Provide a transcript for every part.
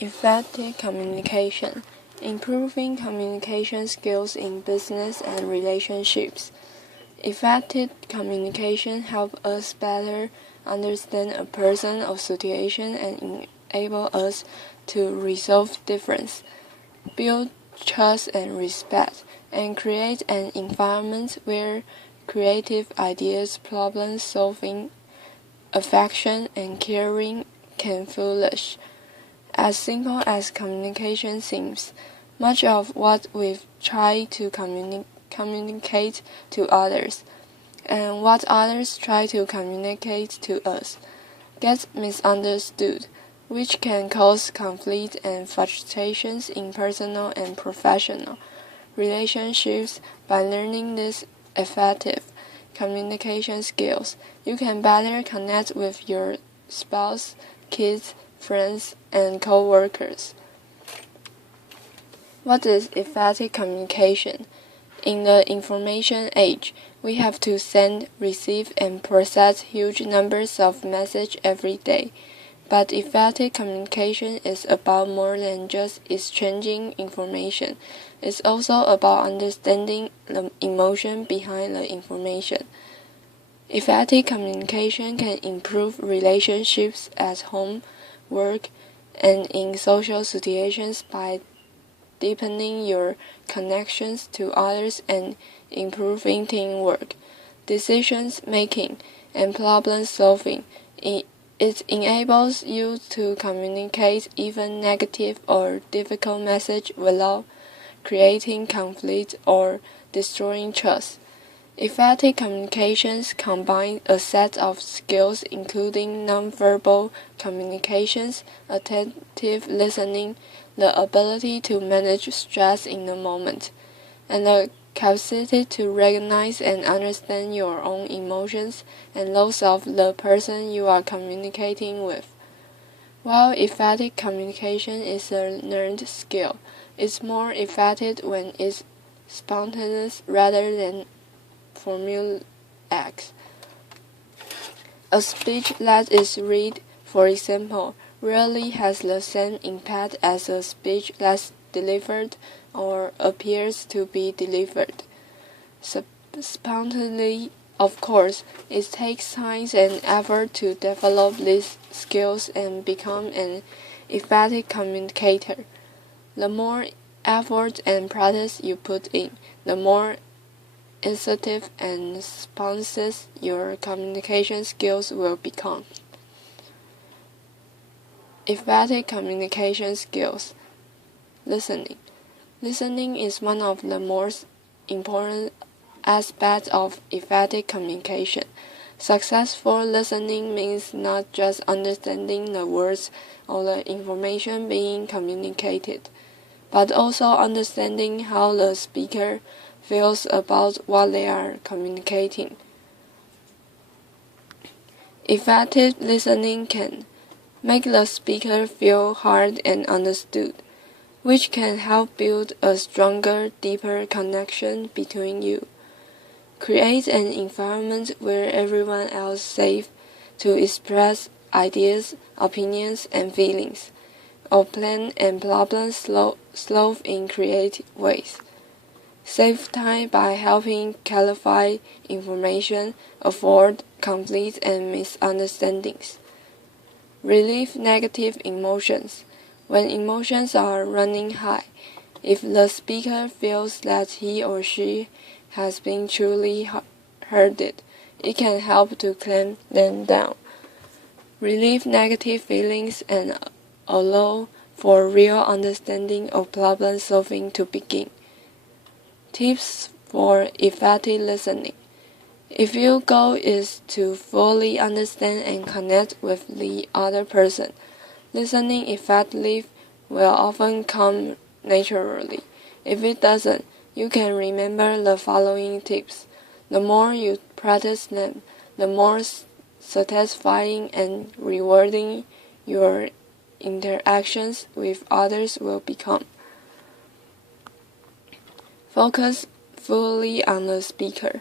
Effective communication. Improving communication skills in business and relationships. Effective communication helps us better understand a person or situation and enable us to resolve differences, build trust and respect, and create an environment where creative ideas, problem solving, affection, and caring can flourish. As simple as communication seems, much of what we've tried to communicate to others, and what others try to communicate to us, gets misunderstood, which can cause conflict and frustrations in personal and professional relationships. By learning these effective communication skills, you can better connect with your spouse, kids, friends, and co-workers. What is effective communication? In the information age, we have to send, receive, and process huge numbers of messages every day. But effective communication is about more than just exchanging information. It's also about understanding the emotion behind the information. Effective communication can improve relationships at home, work, and in social situations by deepening your connections to others and improving teamwork, decisions making, and problem solving. It enables you to communicate even negative or difficult messages without creating conflict or destroying trust. Effective communications combine a set of skills including nonverbal communications, attentive listening, the ability to manage stress in the moment, and the capacity to recognize and understand your own emotions and those of the person you are communicating with. While effective communication is a learned skill, it's more effective when it's spontaneous rather than formulaic. A speech that is read, for example, rarely has the same impact as a speech that's delivered or appears to be delivered. Spontaneously, of course, it takes time and effort to develop these skills and become an effective communicator. The more effort and practice you put in, the more assertive and responsive your communication skills will become. Effective communication skills. Listening. Listening is one of the most important aspects of effective communication. Successful listening means not just understanding the words or the information being communicated, but also understanding how the speaker feels about what they are communicating. Effective listening can make the speaker feel heard and understood, which can help build a stronger, deeper connection between you. Create an environment where everyone else is safe to express ideas, opinions, and feelings, or plan and problem solve in creative ways. Save time by helping clarify information, avoid conflict and misunderstandings. Relieve negative emotions. When emotions are running high, if the speaker feels that he or she has been truly heard, it can help to calm them down. Relieve negative feelings and allow for real understanding of problem solving to begin. Tips for effective listening. If your goal is to fully understand and connect with the other person, listening effectively will often come naturally. If it doesn't, you can remember the following tips. The more you practice them, the more satisfying and rewarding your interactions with others will become. Focus fully on the speaker,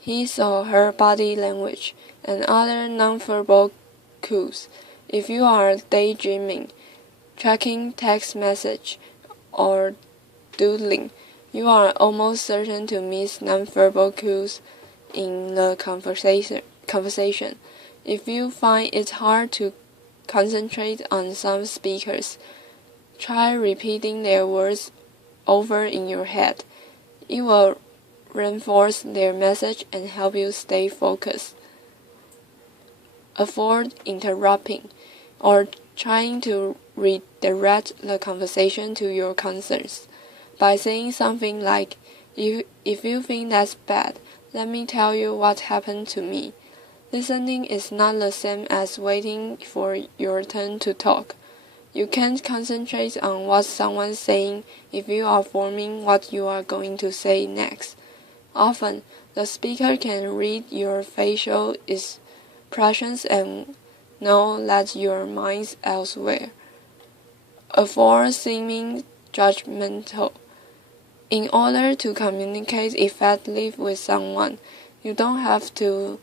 his or her body language, and other nonverbal cues. If you are daydreaming, checking text message, or doodling, you are almost certain to miss nonverbal cues in the conversation. If you find it hard to concentrate on some speakers, try repeating their words over in your head. It will reinforce their message and help you stay focused. Avoid interrupting or trying to redirect the conversation to your concerns by saying something like, if you think that's bad, let me tell you what happened to me. Listening is not the same as waiting for your turn to talk. You can't concentrate on what someone's saying if you are forming what you are going to say next. Often, the speaker can read your facial expressions and know that your mind's elsewhere. Avoid seeming judgmental. In order to communicate effectively with someone, you don't have to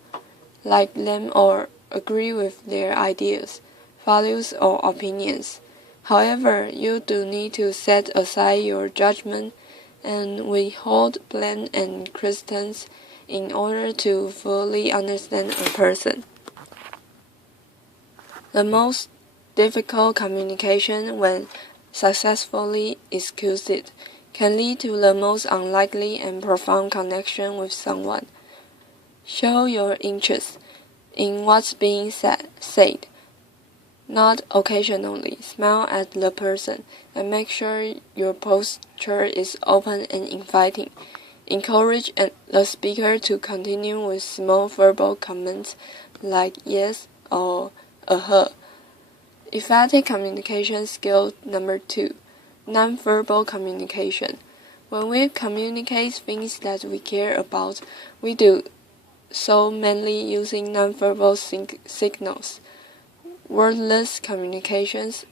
like them or agree with their ideas, values, or opinions. However, you do need to set aside your judgment and withhold blame and criticism in order to fully understand a person. The most difficult communication, when successfully executed, can lead to the most unlikely and profound connection with someone. Show your interest in what's being said, not occasionally. Smile at the person and make sure your posture is open and inviting. Encourage the speaker to continue with small verbal comments like yes or uh-huh. Effective communication skill number 2, nonverbal communication. When we communicate things that we care about, we do so mainly using nonverbal signals. Wordless communications,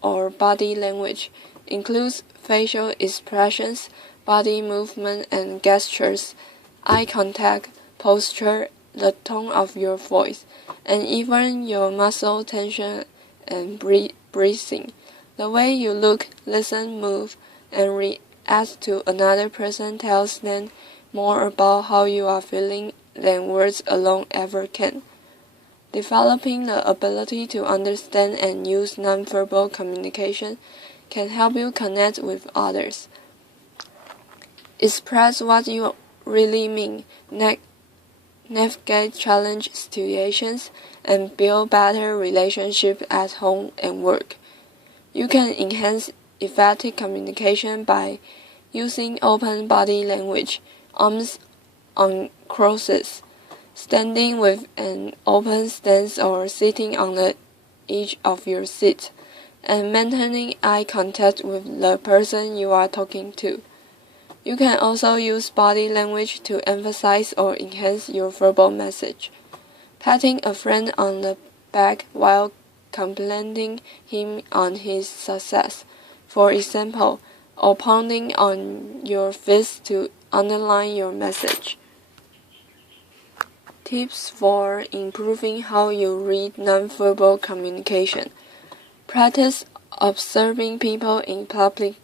or body language, includes facial expressions, body movement and gestures, eye contact, posture, the tone of your voice, and even your muscle tension and breathing. The way you look, listen, move, and react to another person tells them more about how you are feeling than words alone ever can. Developing the ability to understand and use nonverbal communication can help you connect with others. Express what you really mean, navigate challenge situations, and build better relationships at home and work. You can enhance effective communication by using open body language, arms uncrossed, standing with an open stance or sitting on the edge of your seat, and maintaining eye contact with the person you are talking to. You can also use body language to emphasize or enhance your verbal message. Patting a friend on the back while complimenting him on his success, for example, or pounding on your fist to underline your message. Tips for improving how you read nonverbal communication. Practice observing people in public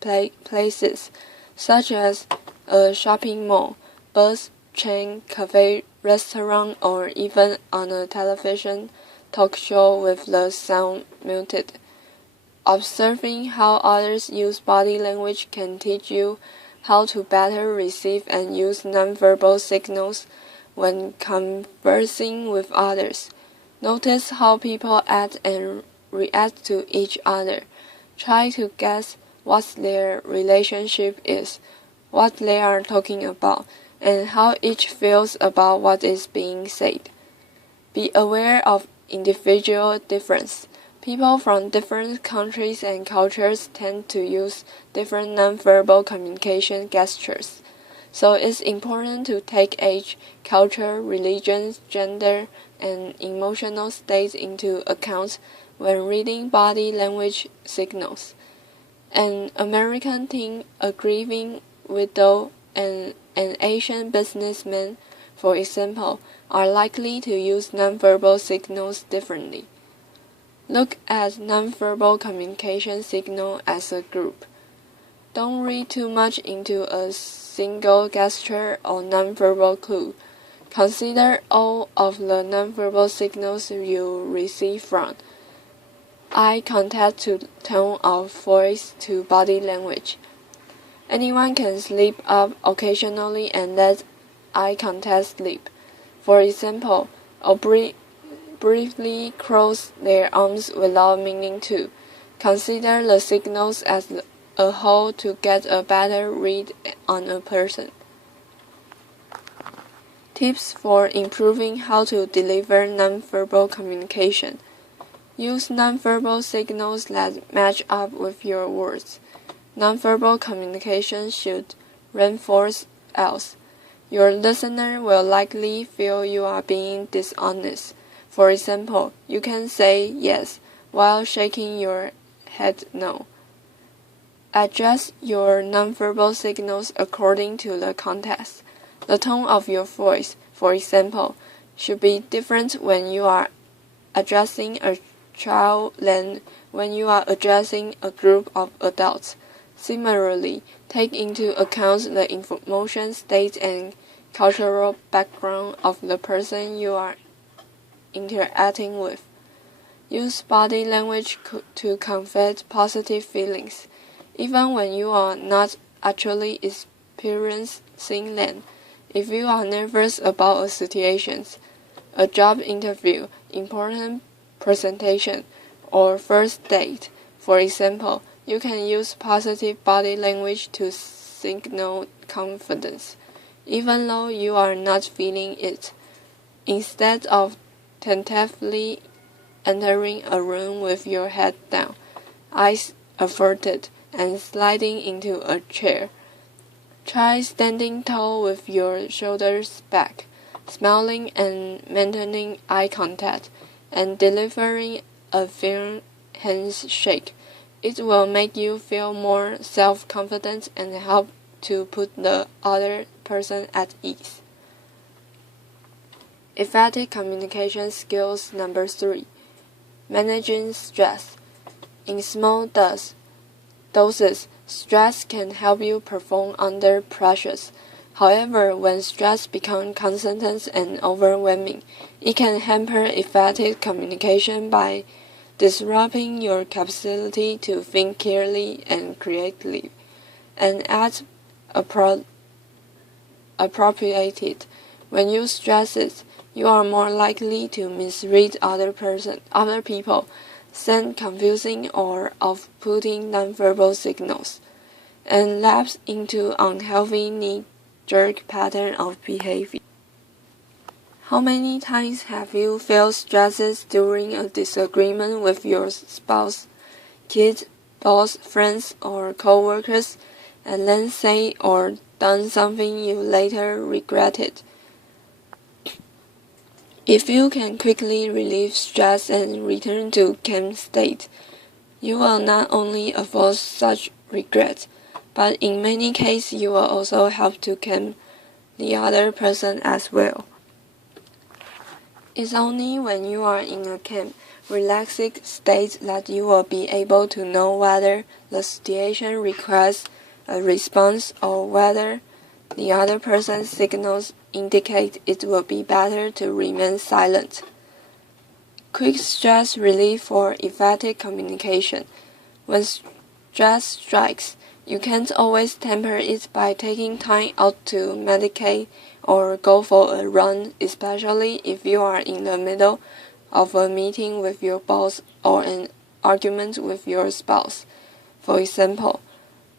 places, such as a shopping mall, bus, train, cafe, restaurant, or even on a television talk show with the sound muted. Observing how others use body language can teach you how to better receive and use nonverbal signals when conversing with others. Notice how people act and react to each other. Try to guess what their relationship is, what they are talking about, and how each feels about what is being said. Be aware of individual difference. People from different countries and cultures tend to use different nonverbal communication gestures. So it's important to take age, culture, religion, gender, and emotional state into account when reading body language signals. An American teen, a grieving widow, and an Asian businessman, for example, are likely to use nonverbal signals differently. Look at nonverbal communication signal as a group. Don't read too much into a single gesture or nonverbal clue. Consider all of the nonverbal signals you receive from eye contact to tone of voice to body language. Anyone can slip up occasionally and let eye contact slip. For example, or briefly cross their arms without meaning to. Consider the signals as a whole to get a better read on a person. Tips for improving how to deliver nonverbal communication. Use nonverbal signals that match up with your words. Nonverbal communication should reinforce else. Your listener will likely feel you are being dishonest. For example, you can say yes while shaking your head no. Adjust your nonverbal signals according to the context. The tone of your voice, for example, should be different when you are addressing a child than when you are addressing a group of adults. Similarly, take into account the emotion state and cultural background of the person you are interacting with. Use body language to convey positive feelings, even when you are not actually experiencing them. If you are nervous about a situation, a job interview, important presentation, or first date, for example, you can use positive body language to signal confidence, even though you are not feeling it. Instead of tentatively entering a room with your head down, eyes averted, and sliding into a chair, try standing tall with your shoulders back, smiling and maintaining eye contact, and delivering a firm handshake. It will make you feel more self-confident and help to put the other person at ease. Effective communication skills number 3. Managing stress. In small doses, stress can help you perform under pressures. However, when stress becomes constant and overwhelming, it can hamper effective communication by disrupting your capacity to think clearly and creatively, and act appropriated. When you stress it, you are more likely to misread other people, send confusing or off-putting nonverbal signals, and lapse into unhealthy knee-jerk pattern of behavior. How many times have you felt stressed during a disagreement with your spouse, kids, boss, friends, or co-workers, and then say or done something you later regretted? If you can quickly relieve stress and return to calm state, you will not only avoid such regret, but in many cases you will also help to calm the other person as well. It's only when you are in a calm, relaxed state that you will be able to know whether the situation requires a response or whether the other person's signals indicate it will be better to remain silent. Quick stress relief for effective communication. When stress strikes, you can't always temper it by taking time out to medicate or go for a run, especially if you are in the middle of a meeting with your boss or an argument with your spouse. For example,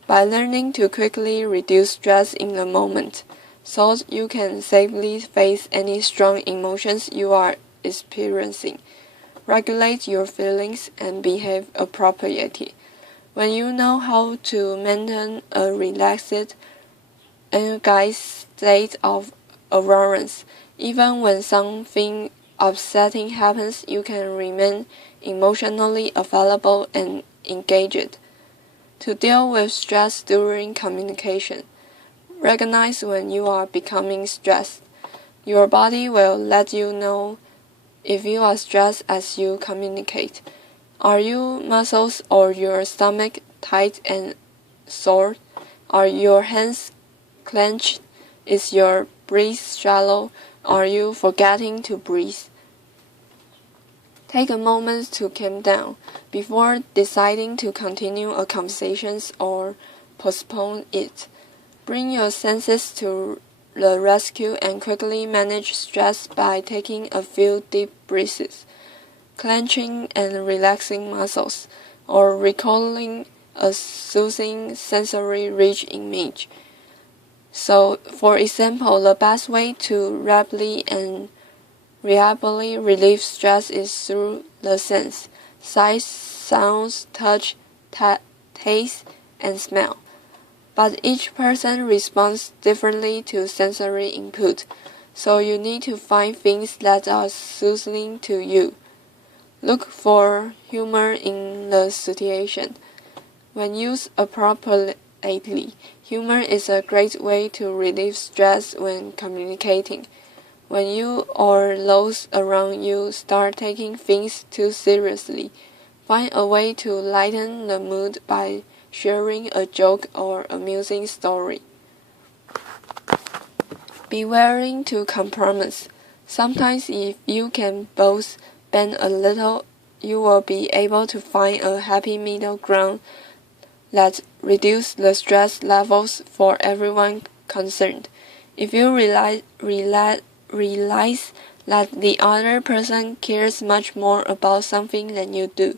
by learning to quickly reduce stress in the moment, so you can safely face any strong emotions you are experiencing, regulate your feelings, and behave appropriately. When you know how to maintain a relaxed, energized state of awareness, even when something upsetting happens, you can remain emotionally available and engaged. To deal with stress during communication, recognize when you are becoming stressed. Your body will let you know if you are stressed as you communicate. Are your muscles or your stomach tight and sore? Are your hands clenched? Is your breath shallow? Are you forgetting to breathe? Take a moment to calm down before deciding to continue a conversation or postpone it. Bring your senses to the rescue and quickly manage stress by taking a few deep breaths, clenching and relaxing muscles, or recalling a soothing sensory-rich image. So, for example, the best way to rapidly and reliably relieve stress is through the sense, sight, sounds, touch, taste, and smell. But each person responds differently to sensory input, so you need to find things that are soothing to you. Look for humor in the situation. When used appropriately, humor is a great way to relieve stress when communicating. When you or those around you start taking things too seriously, find a way to lighten the mood by sharing a joke or amusing story. Be willing to compromise. Sometimes if you can both bend a little, you will be able to find a happy middle ground that reduces the stress levels for everyone concerned. If you realize that the other person cares much more about something than you do,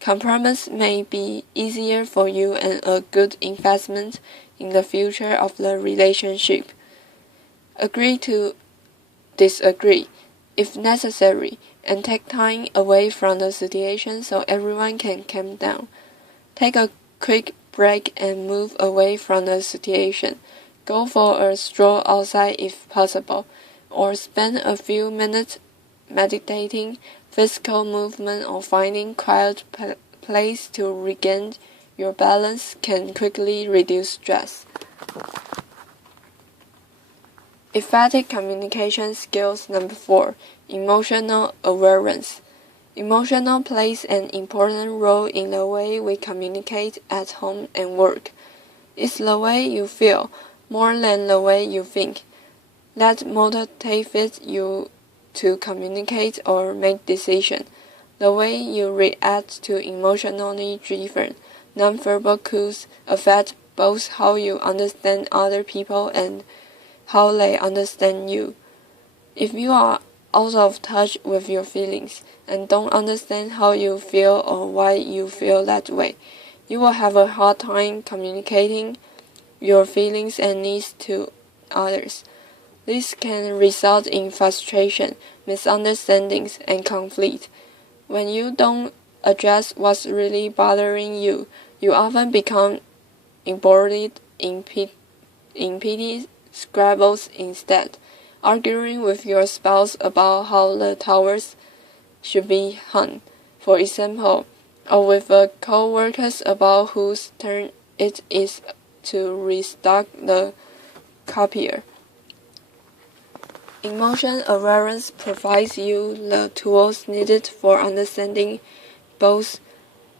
compromise may be easier for you and a good investment in the future of the relationship. Agree to disagree, if necessary, and take time away from the situation so everyone can calm down. Take a quick break and move away from the situation. Go for a stroll outside if possible, or spend a few minutes meditating, physical movement, or finding quiet place to regain your balance can quickly reduce stress. Effective communication skills number 4, emotional awareness. Emotional plays an important role in the way we communicate at home and work. It's the way you feel, more than the way you think, that motivates you to communicate or make decisions. The way you react to emotionally driven, nonverbal cues affect both how you understand other people and how they understand you. If you are out of touch with your feelings and don't understand how you feel or why you feel that way, you will have a hard time communicating your feelings and needs to others. This can result in frustration, misunderstandings, and conflict. When you don't address what's really bothering you, you often become embroiled in petty squabbles instead, arguing with your spouse about how the towels should be hung, for example, or with co-workers about whose turn it is to restock the copier. Emotion awareness provides you the tools needed for understanding both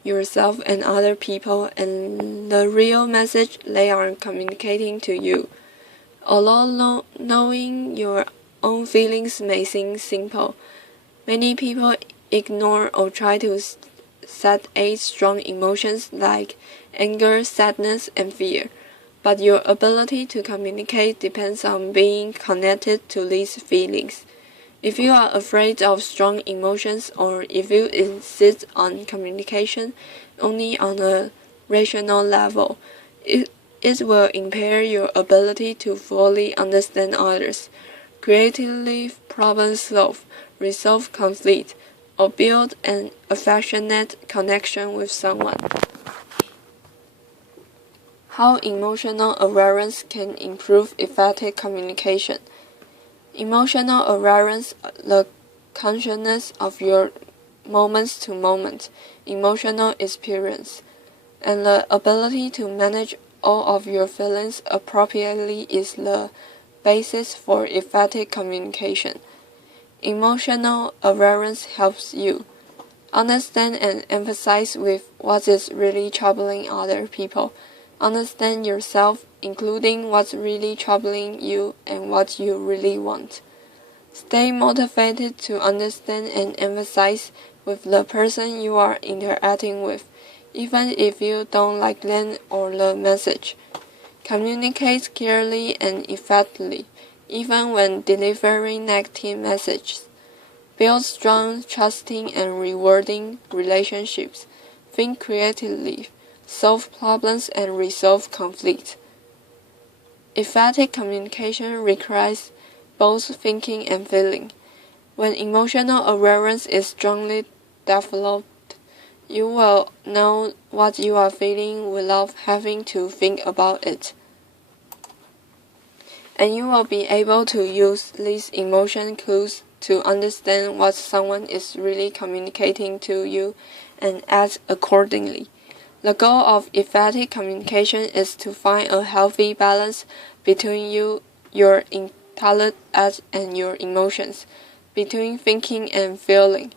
yourself and other people and the real message they are communicating to you. Although knowing your own feelings may seem simple, many people ignore or try to set 8 strong emotions like anger, sadness, and fear. But your ability to communicate depends on being connected to these feelings. If you are afraid of strong emotions or if you insist on communication only on a rational level, it will impair your ability to fully understand others, creatively problem solve, resolve conflict, or build an affectionate connection with someone. How emotional awareness can improve effective communication. Emotional awareness, the consciousness of your moment-to-moment emotional experience, and the ability to manage all of your feelings appropriately is the basis for effective communication. Emotional awareness helps you Understand and emphasize with what is really troubling other people. Understand yourself, including what's really troubling you and what you really want. Stay motivated to understand and emphasize with the person you are interacting with, even if you don't like them or the message. Communicate clearly and effectively, even when delivering negative messages. Build strong, trusting, and rewarding relationships. Think creatively. Solve problems and resolve conflict. Effective communication requires both thinking and feeling. When emotional awareness is strongly developed, you will know what you are feeling without having to think about it. And you will be able to use these emotion clues to understand what someone is really communicating to you and act accordingly. The goal of effective communication is to find a healthy balance between your intellect and your emotions, between thinking and feeling.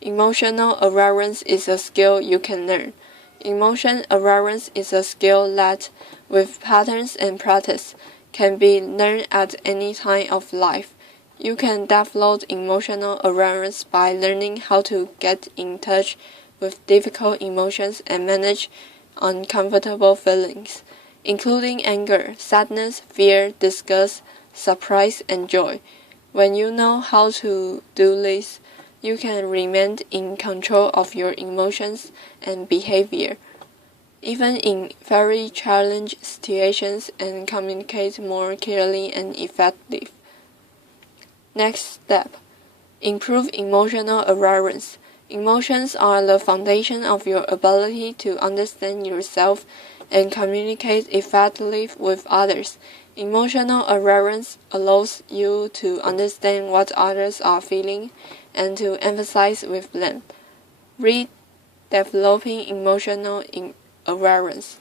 Emotional awareness is a skill you can learn. Emotion awareness is a skill that, with patterns and practice, can be learned at any time of life. You can develop emotional awareness by learning how to get in touch with difficult emotions and manage uncomfortable feelings, including anger, sadness, fear, disgust, surprise, and joy. When you know how to do this, you can remain in control of your emotions and behavior, even in very challenging situations, and communicate more clearly and effectively. Next step. Improve emotional awareness. Emotions are the foundation of your ability to understand yourself and communicate effectively with others. Emotional awareness allows you to understand what others are feeling and to emphasize with them. Read Developing Emotional Awareness.